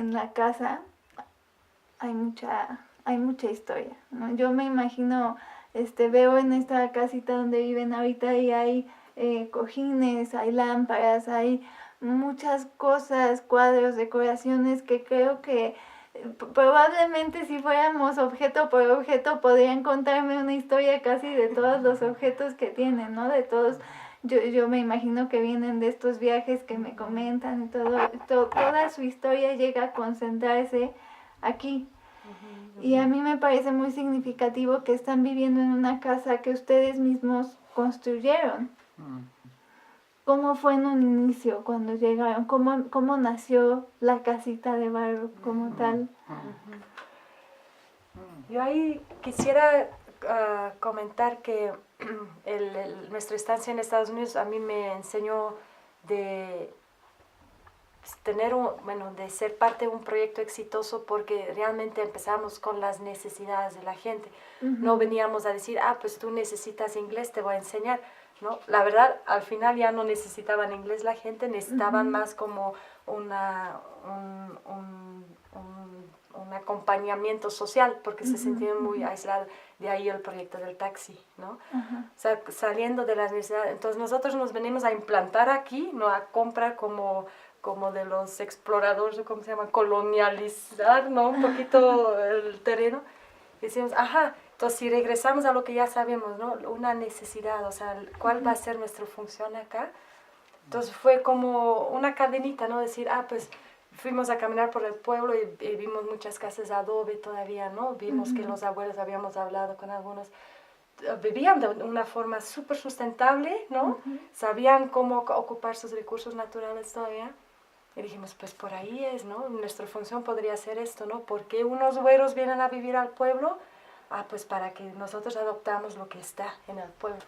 en la casa hay mucha historia, ¿no? Yo me imagino, veo en esta casita donde viven ahorita y hay cojines, hay lámparas, hay muchas cosas, cuadros, decoraciones que creo que probablemente si fuéramos objeto por objeto podrían contarme una historia casi de todos los objetos que tienen, ¿no? De todos, yo me imagino que vienen de estos viajes que me comentan y toda su historia llega a concentrarse aquí. Y a mí me parece muy significativo que están viviendo en una casa que ustedes mismos construyeron. ¿Cómo fue en un inicio cuando llegaron? ¿Cómo nació la casita de barro como tal? Yo ahí quisiera comentar que nuestra estancia en Estados Unidos a mí me enseñó de de ser parte de un proyecto exitoso porque realmente empezamos con las necesidades de la gente. No veníamos a decir, pues tú necesitas inglés, te voy a enseñar. ¿No? La verdad, al final ya no necesitaban inglés la gente, necesitaban más como un acompañamiento social porque se sentían muy aislados. De ahí el proyecto del taxi, ¿no? O sea, saliendo de las necesidades. Entonces nosotros nos venimos a implantar aquí, no a comprar como de los exploradores, ¿cómo se llama? Colonializar, ¿no? Un poquito el terreno. Y decimos, entonces si regresamos a lo que ya sabemos, ¿no? Una necesidad, o sea, ¿cuál va a ser nuestra función acá? Entonces fue como una cadenita, ¿no? Decir, pues fuimos a caminar por el pueblo y vimos muchas casas de adobe todavía, ¿no? Vimos que los abuelos, habíamos hablado con algunos, vivían de una forma súper sustentable, ¿no? Sabían cómo ocupar sus recursos naturales todavía. Y dijimos, pues por ahí es, ¿no? Nuestra función podría ser esto, ¿no? ¿Por qué unos güeros vienen a vivir al pueblo? Pues para que nosotros adoptamos lo que está en el pueblo.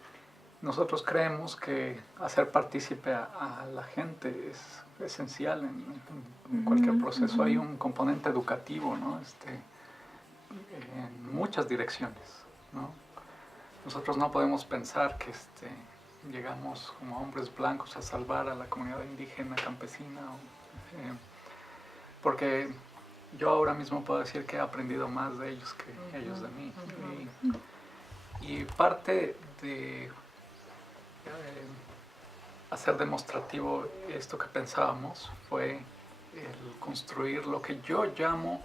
Nosotros creemos que hacer partícipe a la gente es esencial en cualquier proceso. Hay un componente educativo, ¿no? En muchas direcciones, ¿no? Nosotros no podemos pensar que llegamos como hombres blancos a salvar a la comunidad indígena, campesina, porque yo ahora mismo puedo decir que he aprendido más de ellos que ellos de mí. Y parte de hacer demostrativo esto que pensábamos fue el construir lo que yo llamo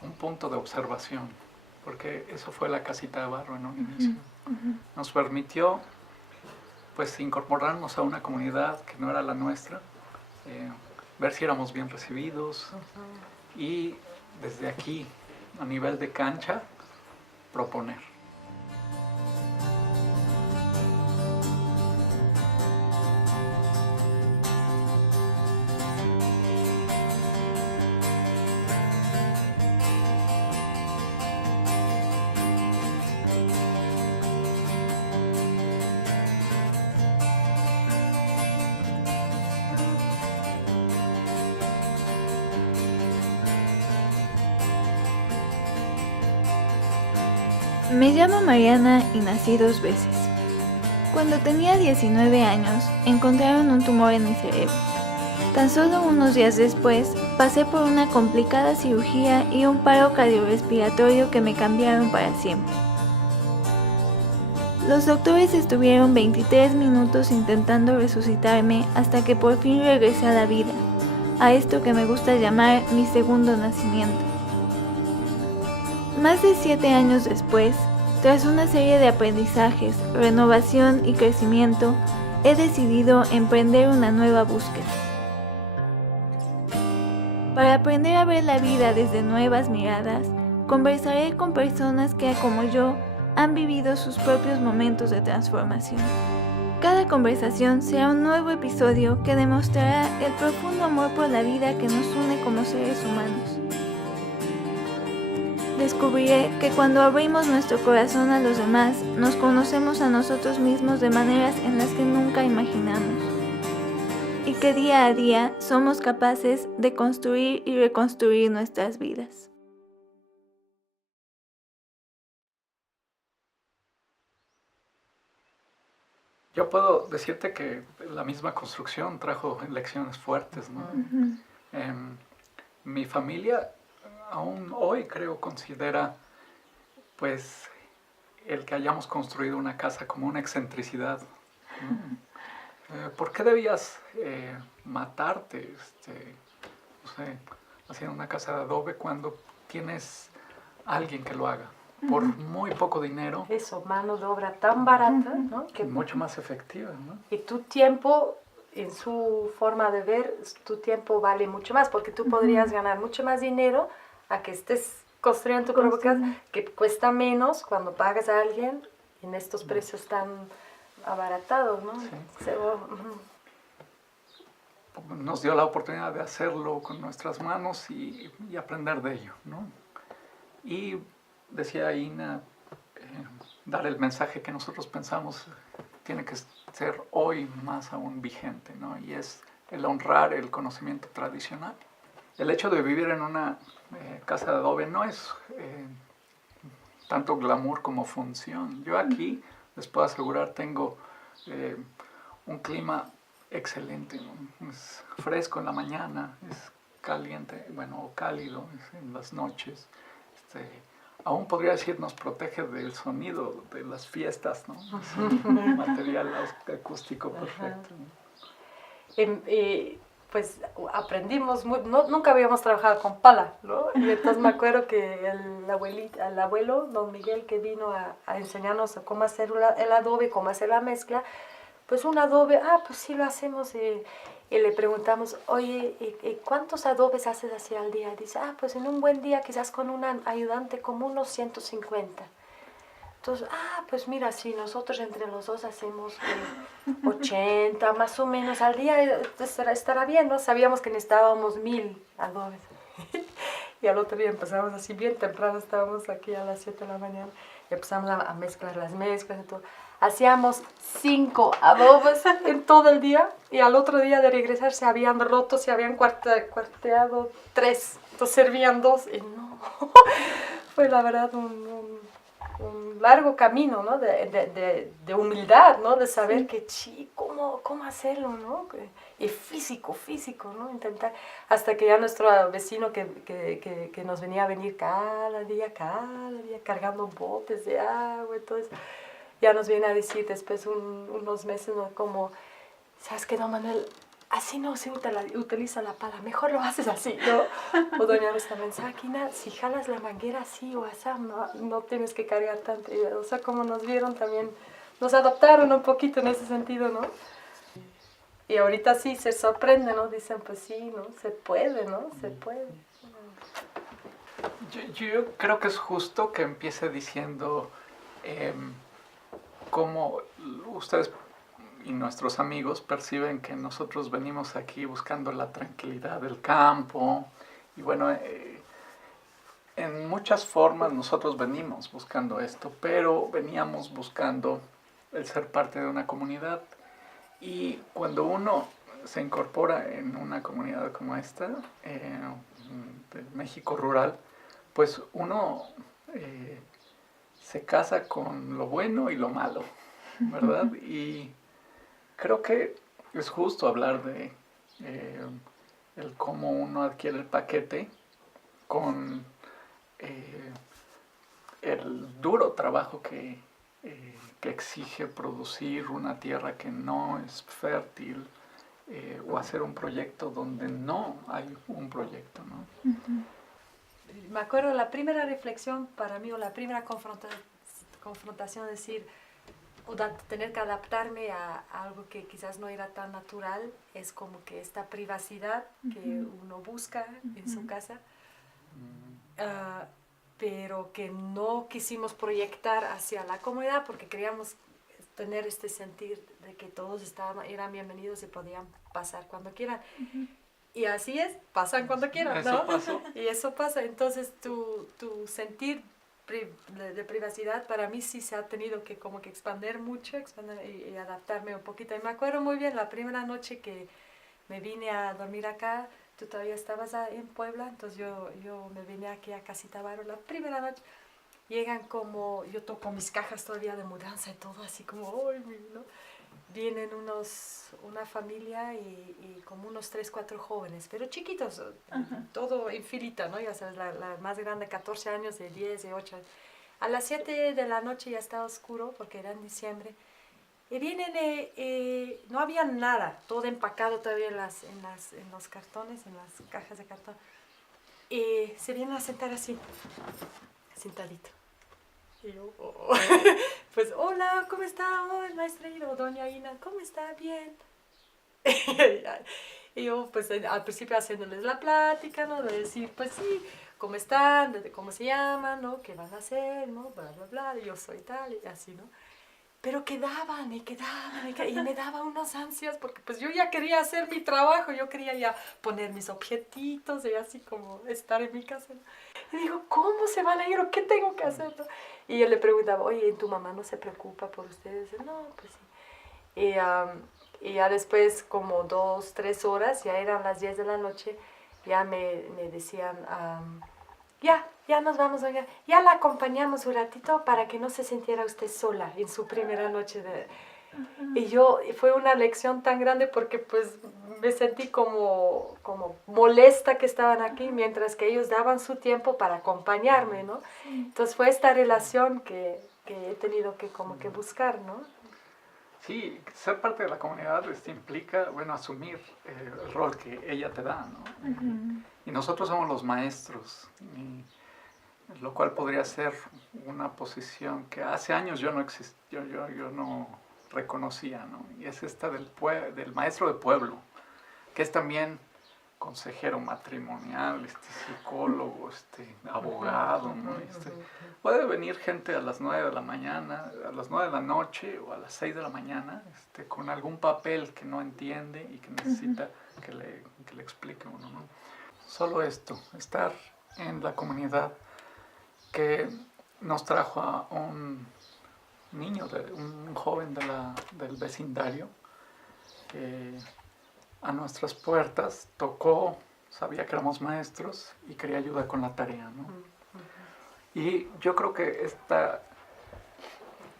un punto de observación, porque eso fue la casita de barro en un inicio. Nos permitió pues incorporarnos a una comunidad que no era la nuestra, ver si éramos bien recibidos y desde aquí, a nivel de cancha, proponer. Me llamo Mariana y nací 2 veces. Cuando tenía 19 años, encontraron un tumor en mi cerebro. Tan solo unos días después, pasé por una complicada cirugía y un paro cardiorrespiratorio que me cambiaron para siempre. Los doctores estuvieron 23 minutos intentando resucitarme hasta que por fin regresé a la vida, a esto que me gusta llamar mi segundo nacimiento. Más de 7 años después, tras una serie de aprendizajes, renovación y crecimiento, he decidido emprender una nueva búsqueda. Para aprender a ver la vida desde nuevas miradas, conversaré con personas que, como yo, han vivido sus propios momentos de transformación. Cada conversación será un nuevo episodio que demostrará el profundo amor por la vida que nos une como seres humanos. Descubriré que cuando abrimos nuestro corazón a los demás, nos conocemos a nosotros mismos de maneras en las que nunca imaginamos. Y que día a día somos capaces de construir y reconstruir nuestras vidas. Yo puedo decirte que la misma construcción trajo lecciones fuertes, ¿no? mi familia aún hoy creo considera pues el que hayamos construido una casa como una excentricidad. ¿Por qué debías matarte, no sé, haciendo una casa de adobe cuando tienes alguien que lo haga? Por muy poco dinero. Eso, mano de obra tan barata, ¿no? Que mucho más efectiva, ¿no? Y tu tiempo, en su forma de ver, tu tiempo vale mucho más, porque tú podrías ganar mucho más dinero a que estés construyendo tu propia casa, que cuesta menos cuando pagas a alguien en estos precios tan abaratados, ¿no? Sí. Uh-huh. Nos dio la oportunidad de hacerlo con nuestras manos y aprender de ello, ¿no? Y decía Ina, dar el mensaje que nosotros pensamos tiene que ser hoy más aún vigente, ¿no? Y es el honrar el conocimiento tradicional. El hecho de vivir en una casa de adobe no es tanto glamour como función. Yo aquí, les puedo asegurar, tengo un clima excelente, ¿no? Es fresco en la mañana, es caliente, bueno, o cálido en las noches. Aún podría decir, nos protege del sonido de las fiestas, ¿no? Es un material acústico perfecto, ¿no? Pues aprendimos, nunca habíamos trabajado con pala, ¿no? Y entonces me acuerdo que el abuelo, don Miguel, que vino a enseñarnos cómo hacer el adobe, cómo hacer la mezcla, pues un adobe, pues sí lo hacemos. Y le preguntamos, oye, ¿cuántos adobes haces así al día? Dice, pues en un buen día quizás con un ayudante como unos 150. Entonces, pues mira, si nosotros entre los dos hacemos 80 más o menos al día, estará bien, ¿no? Sabíamos que necesitábamos 1000 adobes. Y al otro día empezamos así bien temprano, estábamos aquí a las 7 de la mañana y empezamos a mezclar las mezclas y todo. Hacíamos 5 adobes en todo el día y al otro día de regresar se habían roto, se habían cuarteado 3, entonces servían 2 y no, fue la verdad un largo camino, ¿no? De humildad, ¿no? De saber que, ¿cómo hacerlo, ¿no? Y físico, ¿no? Intentar, hasta que ya nuestro vecino que nos venía a venir cada día, cargando botes de agua, entonces ya nos viene a decir después unos meses, ¿no? Como, ¿sabes qué, don Manuel? Así no se utiliza la pala, mejor lo haces así, ¿no? O doña Rosa también, Sakina, si jalas la manguera así o así, no tienes que cargar tanto. O sea, como nos vieron también, nos adoptaron un poquito en ese sentido, ¿no? Y ahorita sí se sorprenden, ¿no? Dicen, pues sí, ¿no? Se puede, ¿no? Se puede. Yo creo que es justo que empiece diciendo cómo ustedes y nuestros amigos perciben que nosotros venimos aquí buscando la tranquilidad del campo. Y bueno, en muchas formas nosotros venimos buscando esto, pero veníamos buscando el ser parte de una comunidad. Y cuando uno se incorpora en una comunidad como esta, de México rural, pues uno se casa con lo bueno y lo malo, ¿verdad? Y creo que es justo hablar de el cómo uno adquiere el paquete con el duro trabajo que exige producir una tierra que no es fértil o hacer un proyecto donde no hay un proyecto, ¿no? Me acuerdo la primera reflexión para mí o la primera confrontación, decir, o tener que adaptarme a algo que quizás no era tan natural, es como que esta privacidad que uno busca en su casa, pero que no quisimos proyectar hacia la comunidad porque queríamos tener este sentir de que todos eran bienvenidos y podían pasar cuando quieran. Y así es, pasan cuando quieran, ¿no? Eso pasó. Y eso pasa. Entonces tu sentir de privacidad para mí sí se ha tenido que como que expandir mucho y adaptarme un poquito. Y me acuerdo muy bien la primera noche que me vine a dormir acá, tú todavía estabas en Puebla, entonces yo me vine aquí a Casita Varo la primera noche. Llegan como, yo toco mis cajas todavía de mudanza y todo así como, ¡ay, ¿no? vienen una familia y como unos 3, 4 jóvenes, pero chiquitos, todo en filita, ¿no? Ya sabes, la más grande, 14 años, de 10, de 8. A las 7 de la noche ya está oscuro, porque era en diciembre. Y vienen, no había nada, todo empacado todavía en los cartones, en las cajas de cartón. Y se vienen a sentar así, sentadito. Y yo, pues, hola, ¿cómo está? Oh, maestra Ina, o doña Ina, ¿cómo está? Bien. Y yo, pues, al principio haciéndoles la plática, ¿no? De decir, pues sí, ¿cómo están? ¿Cómo se llaman? ¿No? ¿Qué van a hacer? ¿No? Bla, bla, bla, y yo soy tal, y así, ¿no? Pero quedaban y me daba unos ansias porque pues yo ya quería hacer mi trabajo, yo quería ya poner mis objetitos y así como estar en mi casa. Y digo, ¿cómo se van a ir o qué tengo que hacer? Y yo le preguntaba, oye, ¿tu mamá no se preocupa por ustedes? No, pues sí. Y ya después, como 2, 3 horas, ya eran las 10 de la noche, ya me decían, ya nos vamos, oiga, ya la acompañamos un ratito para que no se sintiera usted sola en su primera noche de... Y fue una lección tan grande porque pues me sentí como molesta que estaban aquí, mientras que ellos daban su tiempo para acompañarme, ¿no? Entonces fue esta relación que he tenido que como que buscar, ¿no? Sí, ser parte de la comunidad implica, bueno, asumir el rol que ella te da, ¿no? Y nosotros somos los maestros, lo cual podría ser una posición que hace años yo no reconocía, ¿no? Y es esta del maestro de pueblo, que es también consejero matrimonial, psicólogo, abogado, ¿no? Puede venir gente a las 9 de la mañana, a las 9 de la noche o a las 6 de la mañana con algún papel que no entiende y que necesita que le explique uno, ¿no? Solo esto, estar en la comunidad que nos trajo a un niño, un joven del vecindario, que a nuestras puertas tocó, sabía que éramos maestros y quería ayuda con la tarea, ¿no? Y yo creo que esta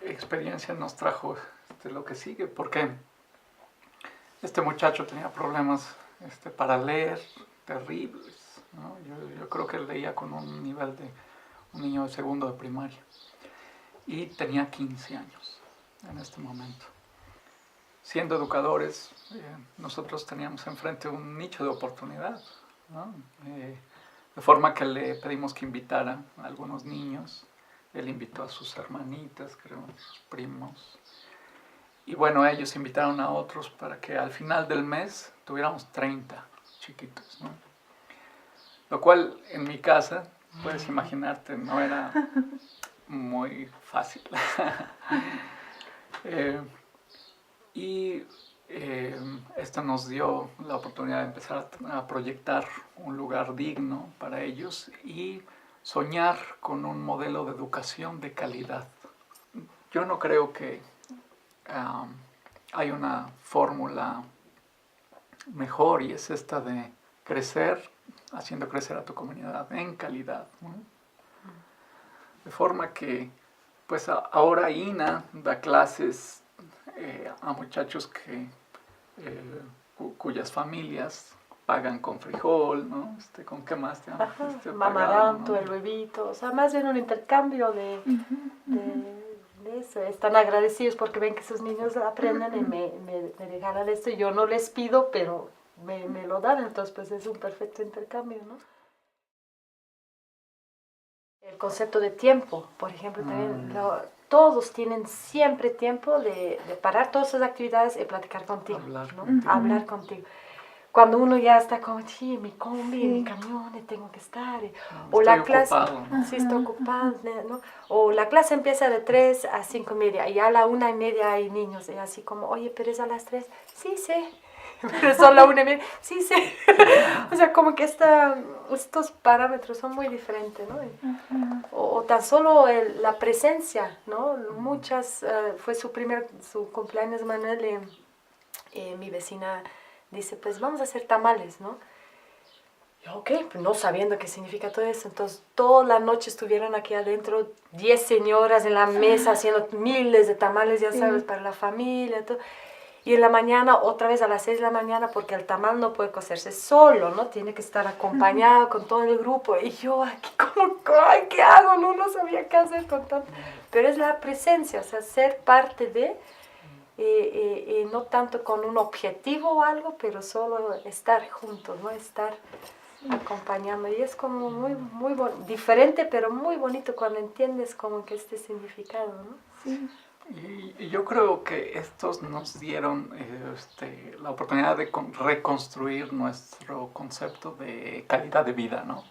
experiencia nos trajo lo que sigue, porque este muchacho tenía problemas para leer terribles, ¿no? Yo creo que él leía con un nivel de un niño de segundo de primaria, y tenía 15 años en este momento. Siendo educadores, nosotros teníamos enfrente un nicho de oportunidad, ¿no? De forma que le pedimos que invitara a algunos niños. Él invitó a sus hermanitas, creo, sus primos. Y bueno, ellos invitaron a otros para que al final del mes tuviéramos 30 chiquitos, ¿no? Lo cual en mi casa, puedes imaginarte, no era muy fácil. Esto nos dio la oportunidad de empezar a proyectar un lugar digno para ellos y soñar con un modelo de educación de calidad. Yo no creo que hay una fórmula mejor, y es esta de crecer, haciendo crecer a tu comunidad en calidad, ¿no? De forma que, pues ahora Ina da clases a muchachos cuyas familias pagan con frijol, ¿no? ¿Con qué más te han Mamaranto, ¿no? El huevito, o sea, más bien un intercambio de eso. Están agradecidos porque ven que sus niños aprenden y me regalan esto, y yo no les pido, pero me lo dan, entonces pues es un perfecto intercambio, ¿no? El concepto de tiempo, por ejemplo, también todos tienen siempre tiempo de parar todas sus actividades y platicar contigo, hablar contigo. Cuando uno ya está como, sí, mi combi, mi camión, tengo que estar. O la clase, ocupado. Sí, estoy ocupado, ¿no? O la clase empieza de 3 a 5:30 y a la 1:30 hay niños. Y así como, oye, pero es a las 3. Sí, sí. Pero son la 1:30. Sí, sí. O sea, como que estos parámetros son muy diferentes, ¿no? O tan solo la presencia, ¿no? Muchas, fue su cumpleaños, Manuel, mi vecina dice, pues vamos a hacer tamales, ¿no? Yo, ok, pues no sabiendo qué significa todo eso. Entonces, toda la noche estuvieron aquí adentro, 10 señoras en la mesa haciendo miles de tamales, ya sabes, para la familia, todo. Y en la mañana, otra vez a las 6 de la mañana, porque el tamal no puede cocerse solo, ¿no? Tiene que estar acompañado con todo el grupo. Y yo aquí como, ay, ¿qué hago? No sabía qué hacer con tanto. Pero es la presencia, o sea, ser parte de, no tanto con un objetivo o algo, pero solo estar juntos, ¿no? Estar acompañando. Y es como muy diferente, pero muy bonito cuando entiendes como que este significado, ¿no? Sí. Y yo creo que estos nos dieron la oportunidad de reconstruir nuestro concepto de calidad de vida, ¿no?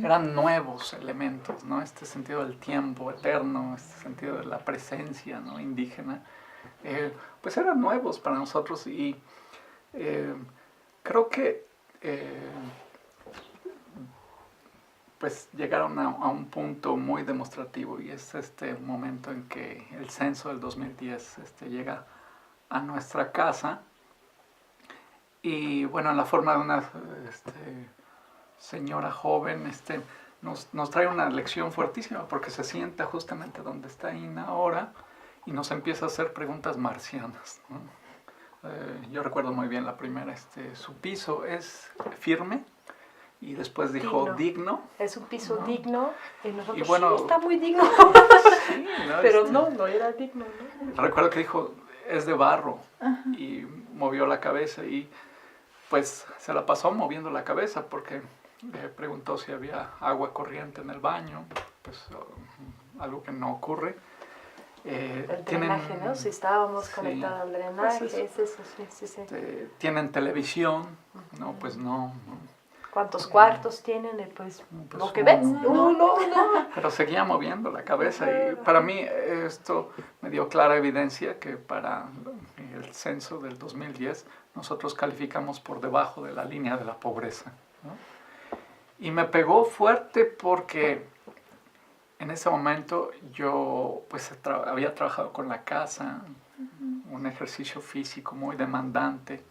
Eran nuevos elementos, ¿no? Este sentido del tiempo eterno, este sentido de la presencia, ¿no? Indígena, pues eran nuevos para nosotros y creo que pues llegaron a un punto muy demostrativo y es este momento en que el censo del 2010 llega a nuestra casa y bueno, en la forma de una señora joven nos trae una lección fuertísima porque se sienta justamente donde está Ina ahora y nos empieza a hacer preguntas marcianas, ¿no? Yo recuerdo muy bien la primera, su piso es firme. Y después dijo digno. Es un piso digno. Y nosotros, y bueno, sí, está muy digno. Sí, no, pero no era digno, ¿no? Recuerdo que dijo, es de barro. Y movió la cabeza y pues se la pasó moviendo la cabeza porque preguntó si había agua corriente en el baño. Pues algo que no ocurre. El drenaje, ¿no? Si estábamos conectados al drenaje, pues es eso, sí. ¿Tienen televisión? No, pues no. ¿Cuántos cuartos tienen? Pues lo que ves, uno. Pero seguía moviendo la cabeza y para mí esto me dio clara evidencia que para el censo del 2010 nosotros calificamos por debajo de la línea de la pobreza, ¿no? Y me pegó fuerte porque en ese momento yo pues había trabajado con la casa, un ejercicio físico muy demandante.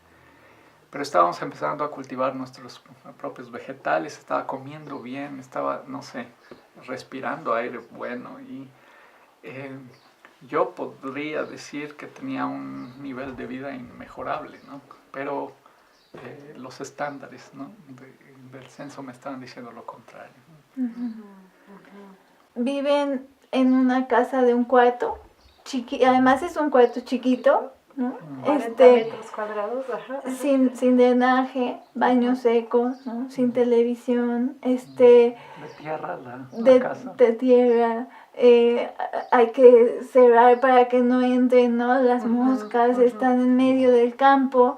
Pero estábamos empezando a cultivar nuestros propios vegetales, estaba comiendo bien, estaba, no sé, respirando aire bueno y yo podría decir que tenía un nivel de vida inmejorable, ¿no? Pero los estándares, ¿no? del censo me estaban diciendo lo contrario. Viven en una casa de un cuarto, además es un cuarto chiquito, ¿no? 40 metros cuadrados, sin drenaje, baño seco, ¿no? Sin televisión, de tierra la casa. De tierra, hay que cerrar para que no entren, ¿no? Las moscas están en medio del campo,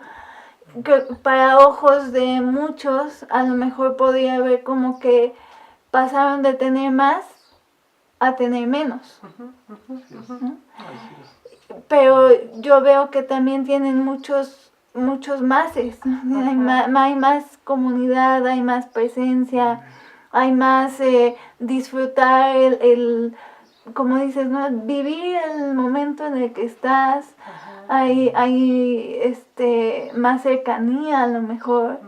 que para ojos de muchos a lo mejor podría ver como que pasaron de tener más a tener menos. ¿No? Pero yo veo que también tienen muchos máses, hay más comunidad, hay más presencia, hay más disfrutar como dices, ¿no? Vivir el momento en el que estás, hay más cercanía a lo mejor.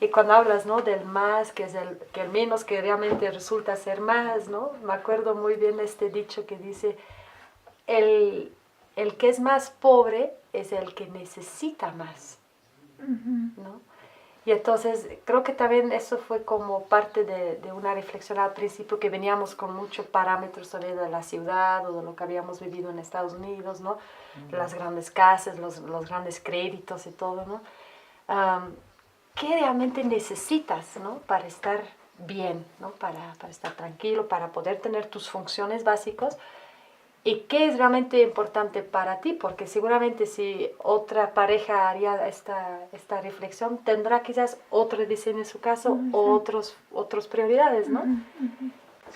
Y cuando hablas, ¿no? Del más, que es el menos, que realmente resulta ser más, ¿no? Me acuerdo muy bien este dicho que dice, el que es más pobre es el que necesita más, ¿no? Y entonces creo que también eso fue como parte de una reflexión al principio, que veníamos con muchos parámetros todavía de la ciudad o de lo que habíamos vivido en Estados Unidos, ¿no? Las grandes casas, los grandes créditos y todo, ¿no? ¿Qué realmente necesitas, ¿no? Para estar bien, ¿no? Para estar tranquilo, para poder tener tus funciones básicas. ¿Y qué es realmente importante para ti? Porque seguramente si otra pareja haría esta reflexión, tendrá quizás otro diseño en su caso o otras prioridades, ¿no?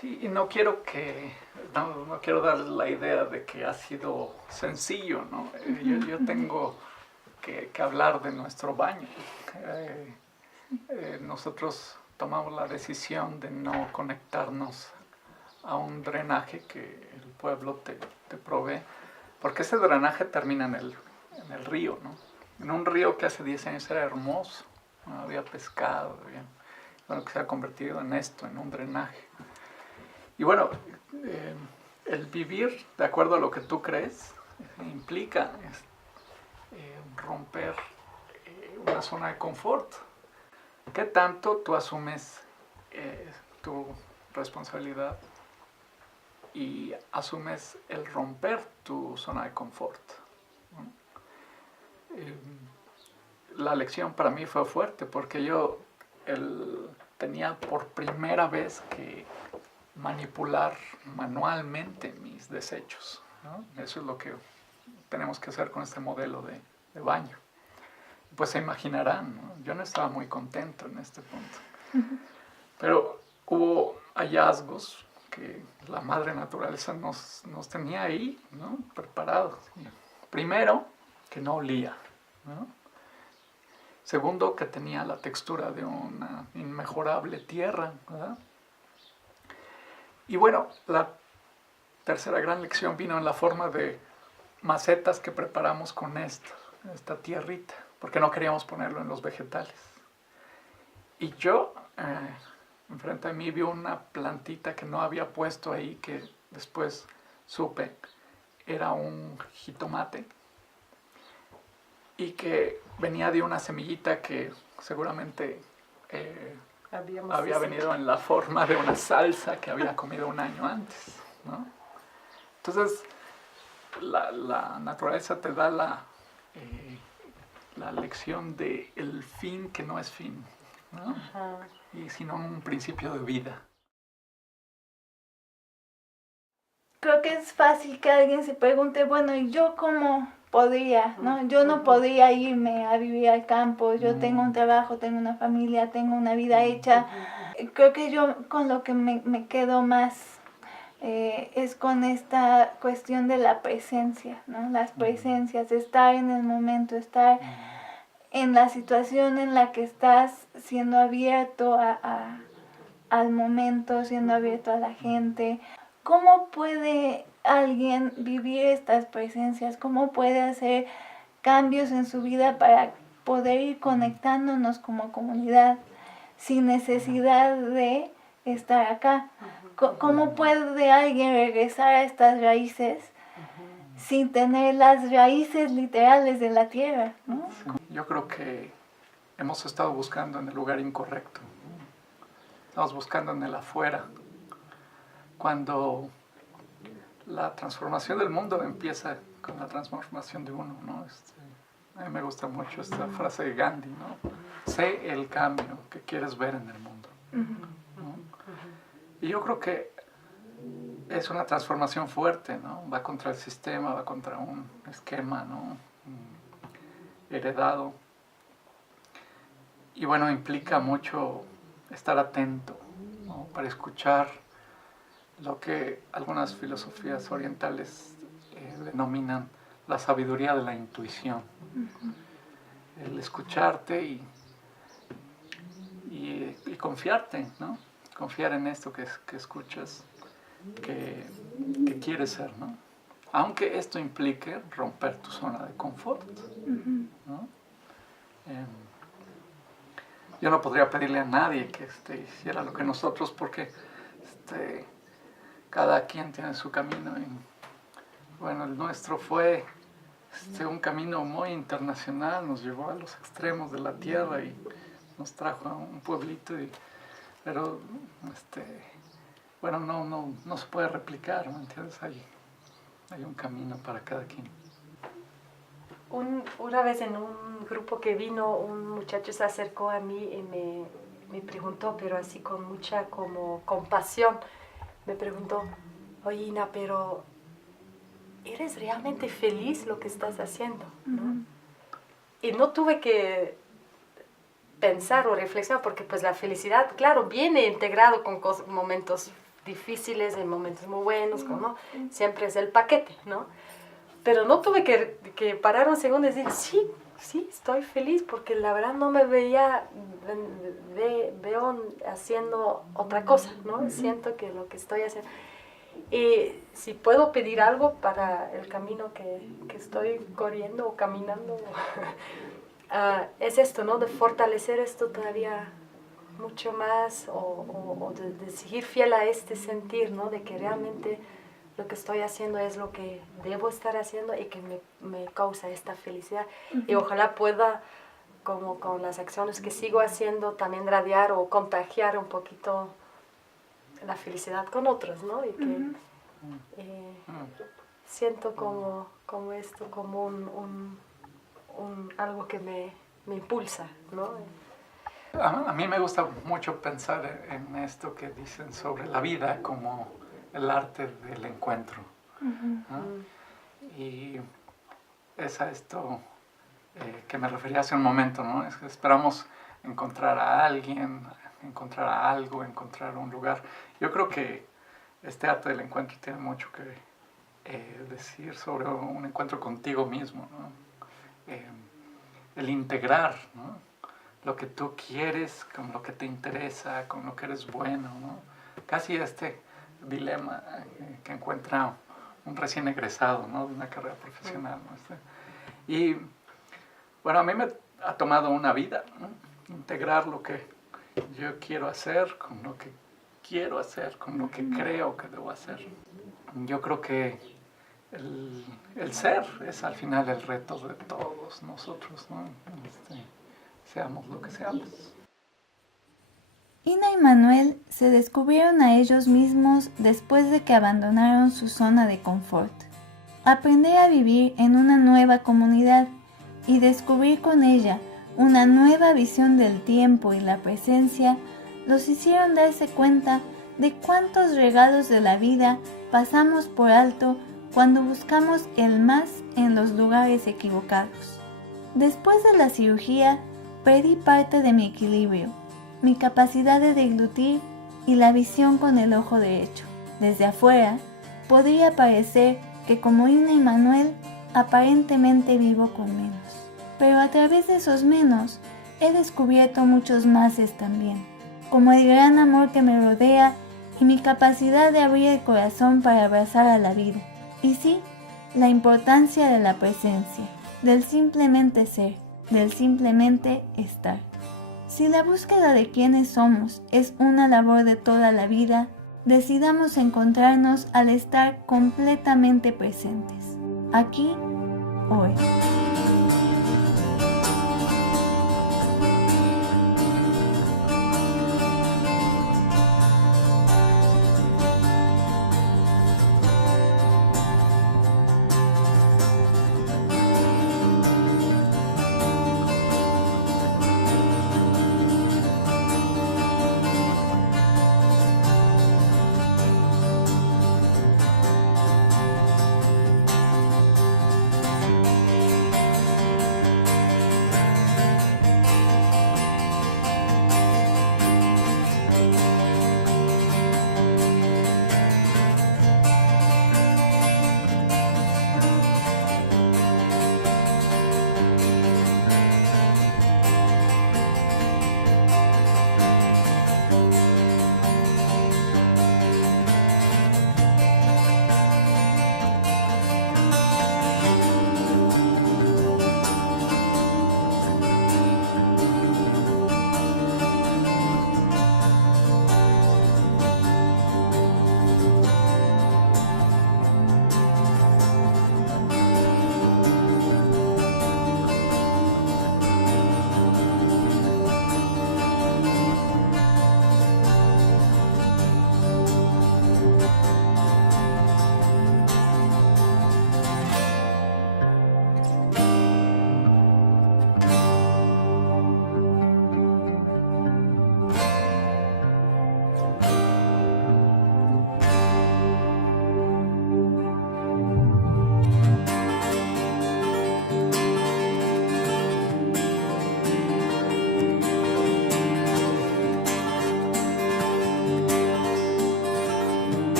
Sí, y no quiero dar la idea de que ha sido sencillo, ¿no? Yo tengo que hablar de nuestro baño. Nosotros tomamos la decisión de no conectarnos a un drenaje que el pueblo te provee, porque ese drenaje termina en el río, ¿no? En un río que hace 10 años era hermoso, ¿no? Había pescado, bueno, que se ha convertido en esto, en un drenaje. Y bueno, el vivir de acuerdo a lo que tú crees implica romper una zona de confort. ¿Qué tanto tú asumes tu responsabilidad y asumes el romper tu zona de confort? La lección para mí fue fuerte porque yo tenía por primera vez que manipular manualmente mis desechos, ¿no? Eso es lo que tenemos que hacer con este modelo de baño. Pues se imaginarán, ¿no? Yo no estaba muy contento en este punto. Pero hubo hallazgos que la madre naturaleza nos tenía ahí, ¿no? Preparados. Primero, que no olía, ¿no? Segundo, que tenía la textura de una inmejorable tierra, ¿verdad? Y bueno, la tercera gran lección vino en la forma de macetas que preparamos con esta tierrita, porque no queríamos ponerlo en los vegetales. Y yo, enfrente de mí, vi una plantita que no había puesto ahí, que después supe era un jitomate, y que venía de una semillita que seguramente había venido en la forma de una salsa que había comido un año antes, ¿no? Entonces, la naturaleza te da la lección de el fin que no es fin, ¿no? Y sino un principio de vida. Creo que es fácil que alguien se pregunte, bueno, ¿y yo cómo podría, no? Yo no podría irme a vivir al campo, yo tengo un trabajo, tengo una familia, tengo una vida hecha. Creo que yo con lo que me quedo más es con esta cuestión de la presencia, ¿no? Las presencias, estar en el momento, estar en la situación en la que estás, siendo abierto al momento, siendo abierto a la gente. ¿Cómo puede alguien vivir estas presencias? ¿Cómo puede hacer cambios en su vida para poder ir conectándonos como comunidad sin necesidad de estar acá? ¿Cómo puede alguien regresar a estas raíces sin tener las raíces literales de la tierra, ¿no? Yo creo que hemos estado buscando en el lugar incorrecto. Estamos buscando en el afuera. Cuando la transformación del mundo empieza con la transformación de uno, ¿no? A mí me gusta mucho esta frase de Gandhi, ¿no? Sé el cambio que quieres ver en el mundo, ¿no? Y yo creo que es una transformación fuerte, ¿no? Va contra el sistema, va contra un esquema, ¿no? Heredado. Y bueno, implica mucho estar atento, ¿no? Para escuchar lo que algunas filosofías orientales denominan la sabiduría de la intuición. El escucharte y confiarte, ¿no? Confiar en esto que escuchas, que quieres ser, ¿no? Aunque esto implique romper tu zona de confort, ¿no? Yo no podría pedirle a nadie que hiciera lo que nosotros, porque cada quien tiene su camino. Y, bueno, el nuestro fue un camino muy internacional, nos llevó a los extremos de la tierra y nos trajo a un pueblito, pero bueno, no se puede replicar, ¿me entiendes? Hay un camino para cada quien. Una vez en un grupo que vino, un muchacho se acercó a mí y me preguntó, pero así con mucha como compasión, me preguntó, oye Ina, pero ¿eres realmente feliz lo que estás haciendo? ¿No? Y no tuve que pensar o reflexionar, porque pues la felicidad, claro, viene integrado con momentos difíciles y momentos muy buenos, ¿no? Siempre es el paquete, ¿no? Pero no tuve que parar un segundo y decir, sí, estoy feliz, porque la verdad no me veo haciendo otra cosa, ¿no? Siento que lo que estoy haciendo... Y si puedo pedir algo para el camino que estoy corriendo o caminando, es esto, ¿no? De fortalecer esto todavía mucho más, o de seguir fiel a este sentir, ¿no? De que realmente lo que estoy haciendo es lo que debo estar haciendo y que me causa esta felicidad. Y ojalá pueda, como con las acciones que sigo haciendo, también radiar o contagiar un poquito la felicidad con otros, ¿no? Y que siento como esto, como algo que me impulsa, ¿no? A mí me gusta mucho pensar en esto que dicen sobre la vida como el arte del encuentro, ¿no? Y es a esto que me refería hace un momento, ¿no? Es que esperamos encontrar a alguien, encontrar a algo, encontrar un lugar. Yo creo que este arte del encuentro tiene mucho que decir sobre un encuentro contigo mismo, ¿no? El integrar, ¿no? Lo que tú quieres con lo que te interesa, con lo que eres bueno, ¿no? Casi este dilema que encuentra un recién egresado, ¿no? De una carrera profesional, ¿no? Y bueno, a mí me ha tomado una vida, ¿no? Integrar lo que yo quiero hacer con lo que quiero hacer, con lo que creo que debo hacer. Yo creo que el ser es al final el reto de todos nosotros, ¿no? Seamos lo que seamos. Ina y Manuel se descubrieron a ellos mismos después de que abandonaron su zona de confort. Aprender a vivir en una nueva comunidad y descubrir con ella una nueva visión del tiempo y la presencia los hicieron darse cuenta de cuántos regalos de la vida pasamos por alto cuando buscamos el más en los lugares equivocados. Después de la cirugía, perdí parte de mi equilibrio, mi capacidad de deglutir y la visión con el ojo derecho. Desde afuera, podría parecer que como Ina y Manuel, aparentemente vivo con menos. Pero a través de esos menos, he descubierto muchos máses también, como el gran amor que me rodea y mi capacidad de abrir el corazón para abrazar a la vida. Y sí, la importancia de la presencia, del simplemente ser, del simplemente estar. Si la búsqueda de quiénes somos es una labor de toda la vida, decidamos encontrarnos al estar completamente presentes, aquí, hoy.